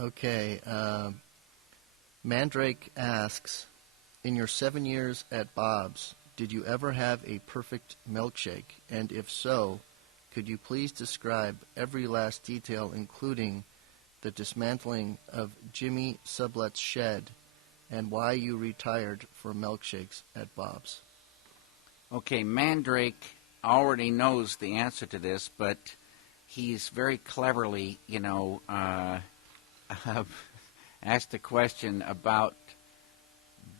Okay. Mandrake asks, in your 7 years at Bob's, did you ever have a perfect milkshake? And if so, could you please describe every last detail, including the dismantling of Jimmy Sublet's shed and why you retired for milkshakes at Bob's? Okay, Mandrake already knows the answer to this, but he's very cleverly, asked a question about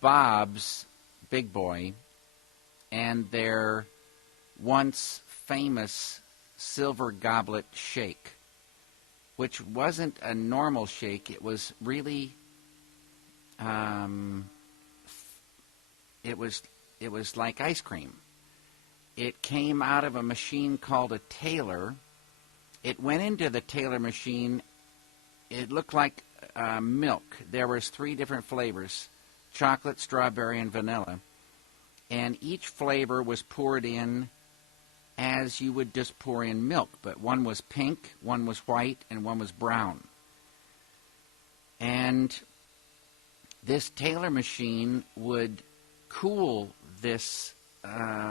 Bob's Big Boy and their once famous silver goblet shake, which wasn't a normal shake. It was really, it was like ice cream. It came out of a machine called a Taylor. It went into the Taylor machine. It looked like milk. There was 3 different flavors: chocolate, strawberry, and vanilla. And each flavor was poured in as you would just pour in milk. But one was pink, one was white, and one was brown. And this Taylor machine would cool this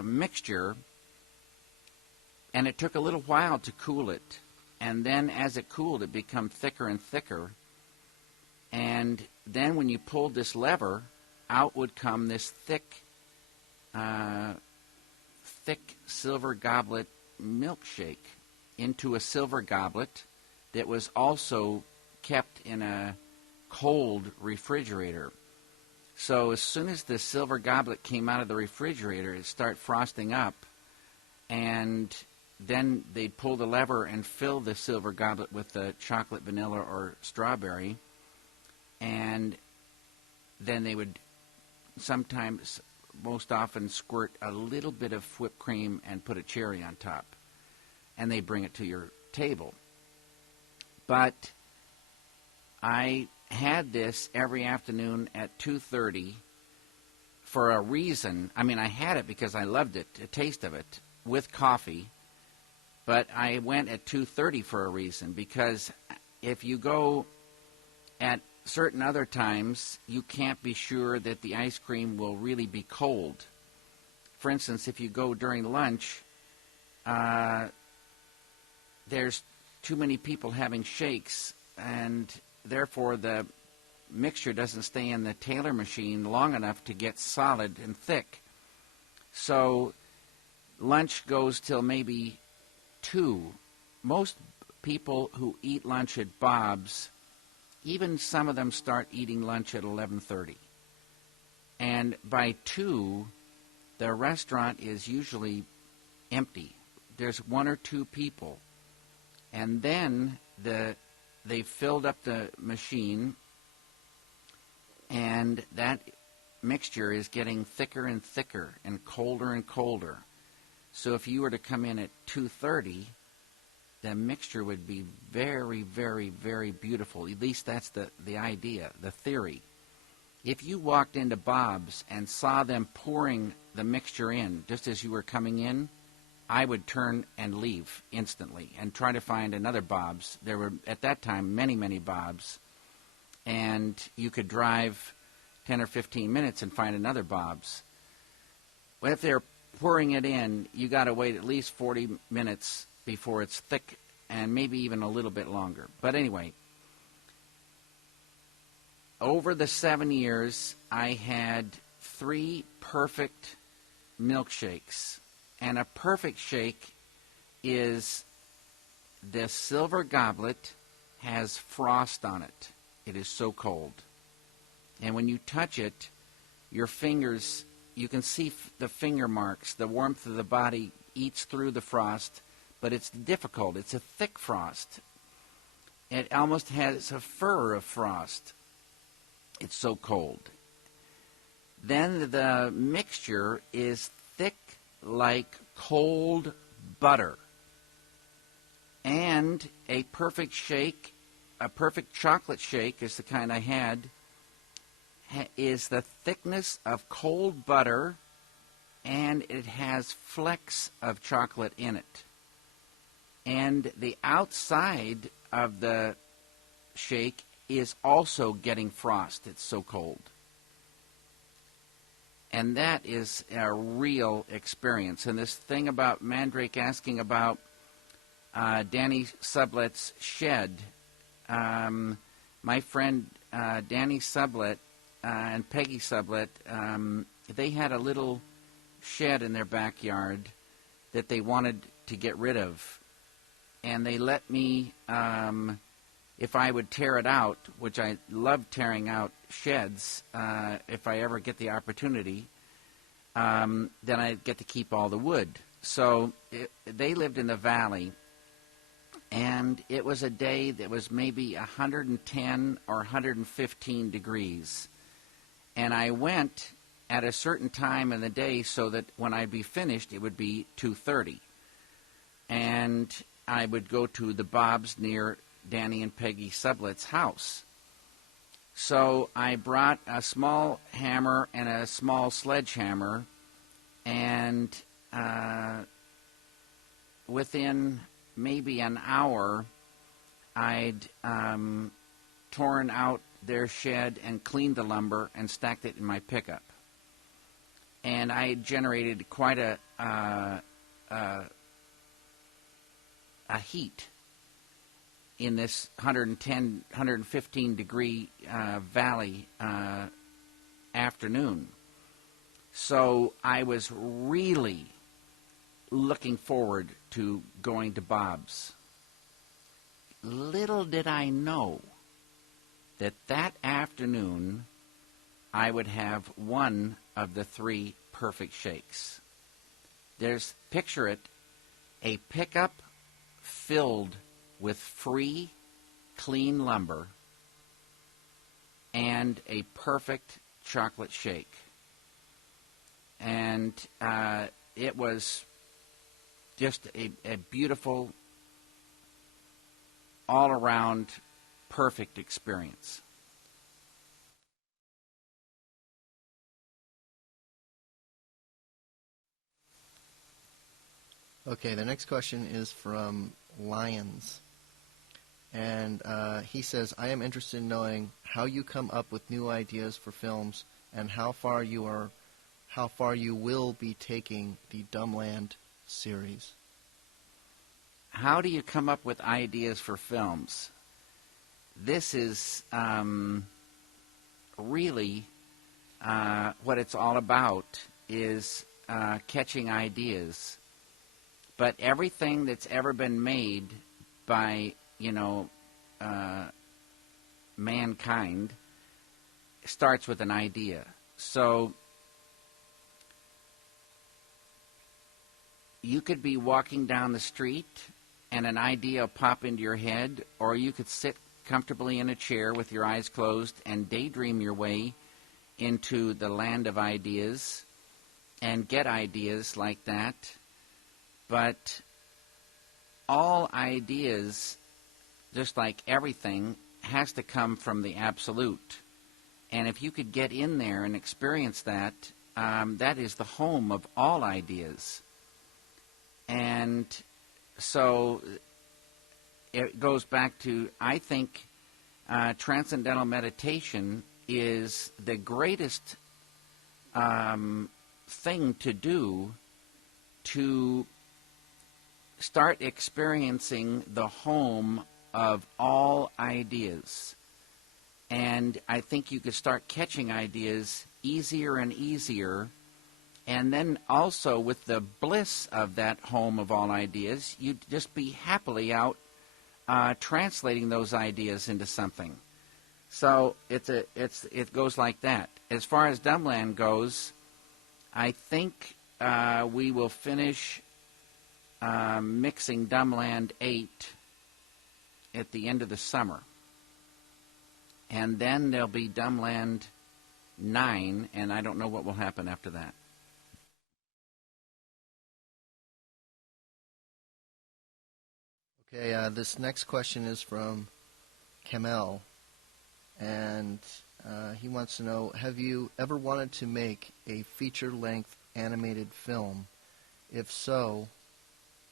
mixture, and it took a little while to cool it. And then as it cooled, it became thicker and thicker. And then when you pulled this lever, out would come this thick silver goblet milkshake into a silver goblet that was also kept in a cold refrigerator. So as soon as the silver goblet came out of the refrigerator, it started frosting up, and then they'd pull the lever and fill the silver goblet with the chocolate, vanilla, or strawberry, and then they would sometimes, most often, squirt a little bit of whipped cream and put a cherry on top, and they bring it to your table. But I had this every afternoon at 2:30 for a reason. I mean, I had it because I loved it, the taste of it, with coffee. But I went at 2:30 for a reason, because if you go at certain other times, you can't be sure that the ice cream will really be cold. For instance, if you go during lunch, there's too many people having shakes, and therefore the mixture doesn't stay in the Taylor machine long enough to get solid and thick. So lunch goes till maybe 2. Most people who eat lunch at Bob's, even some of them start eating lunch at 11:30. And by 2, the restaurant is usually empty. There's 1 or 2 people. And then they filled up the machine, and that mixture is getting thicker and thicker and colder. So if you were to come in at 2:30, the mixture would be very, very, very beautiful. At least that's the idea, the theory. If you walked into Bob's and saw them pouring the mixture in just as you were coming in, I would turn and leave instantly and try to find another Bob's. There were, at that time, many, many Bob's, and you could drive 10 or 15 minutes and find another Bob's. But if they're pouring it in, you got to wait at least 40 minutes before it's thick, and maybe even a little bit longer. But anyway, over the 7 years, I had 3 perfect milkshakes. And a perfect shake is the silver goblet has frost on it. It is so cold. And when you touch it, your fingers, you can see the finger marks. The warmth of the body eats through the frost, but it's difficult. It's a thick frost. It almost has a fur of frost. It's so cold. Then the mixture is thick like cold butter. And a perfect shake, a perfect chocolate shake is the kind I had, is the thickness of cold butter, and it has flecks of chocolate in it. And the outside of the shake is also getting frost. It's so cold. And that is a real experience. And this thing about Mandrake asking about Danny Sublet's shed, my friend Danny Sublet and Peggy Sublet, they had a little shed in their backyard that they wanted to get rid of. And they let me, if I would tear it out, which I love tearing out sheds if I ever get the opportunity, then I get to keep all the wood. So they lived in the valley, and it was a day that was maybe 110 or 115 degrees. And I went at a certain time in the day so that when I'd be finished, it would be 2:30. And I would go to the Bob's near Danny and Peggy Sublet's house. So I brought a small hammer and a small sledgehammer, and within maybe an hour, I'd torn out their shed and cleaned the lumber and stacked it in my pickup. And I generated quite a heat in this 110, 115 degree valley afternoon. So I was really looking forward to going to Bob's. Little did I know that that afternoon I would have one of the 3 perfect shakes. Picture it, a pickup filled with free, clean lumber and a perfect chocolate shake. And it was just a beautiful, all-around, perfect experience. Okay, the next question is from Lyons. And he says, I am interested in knowing how you come up with new ideas for films and how far you will be taking the Dumbland series. How do you come up with ideas for films? This is really what it's all about, is catching ideas. But everything that's ever been made by, mankind starts with an idea. So you could be walking down the street and an idea will pop into your head, or you could sit comfortably in a chair with your eyes closed and daydream your way into the land of ideas and get ideas like that. But all ideas, just like everything, has to come from the absolute. And if you could get in there and experience that, that is the home of all ideas. And so it goes back to, I think, transcendental meditation is the greatest thing to do to start experiencing the home of all ideas. And I think you could start catching ideas easier and easier. And then also with the bliss of that home of all ideas, you'd just be happily out translating those ideas into something. So it goes like that. As far as Dumbland goes, I think we will finish mixing Dumbland 8 at the end of the summer. And then there'll be Dumbland 9, and I don't know what will happen after that. Okay, this next question is from Kamel, and he wants to know, have you ever wanted to make a feature-length animated film? If so,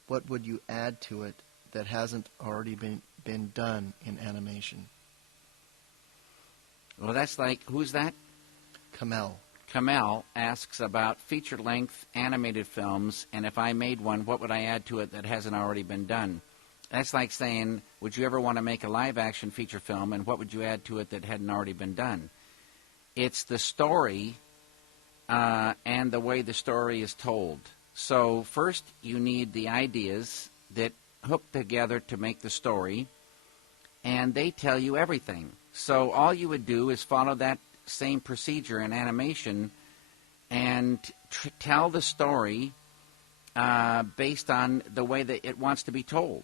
what would you add to it that hasn't already been done in animation? Well, that's like, who's that? Kamel. Kamel asks about feature-length animated films, and if I made one, what would I add to it that hasn't already been done? That's like saying, would you ever want to make a live-action feature film, and what would you add to it that hadn't already been done? It's the story and the way the story is told. So first, you need the ideas that hook together to make the story, and they tell you everything. So all you would do is follow that same procedure in animation and tell the story based on the way that it wants to be told.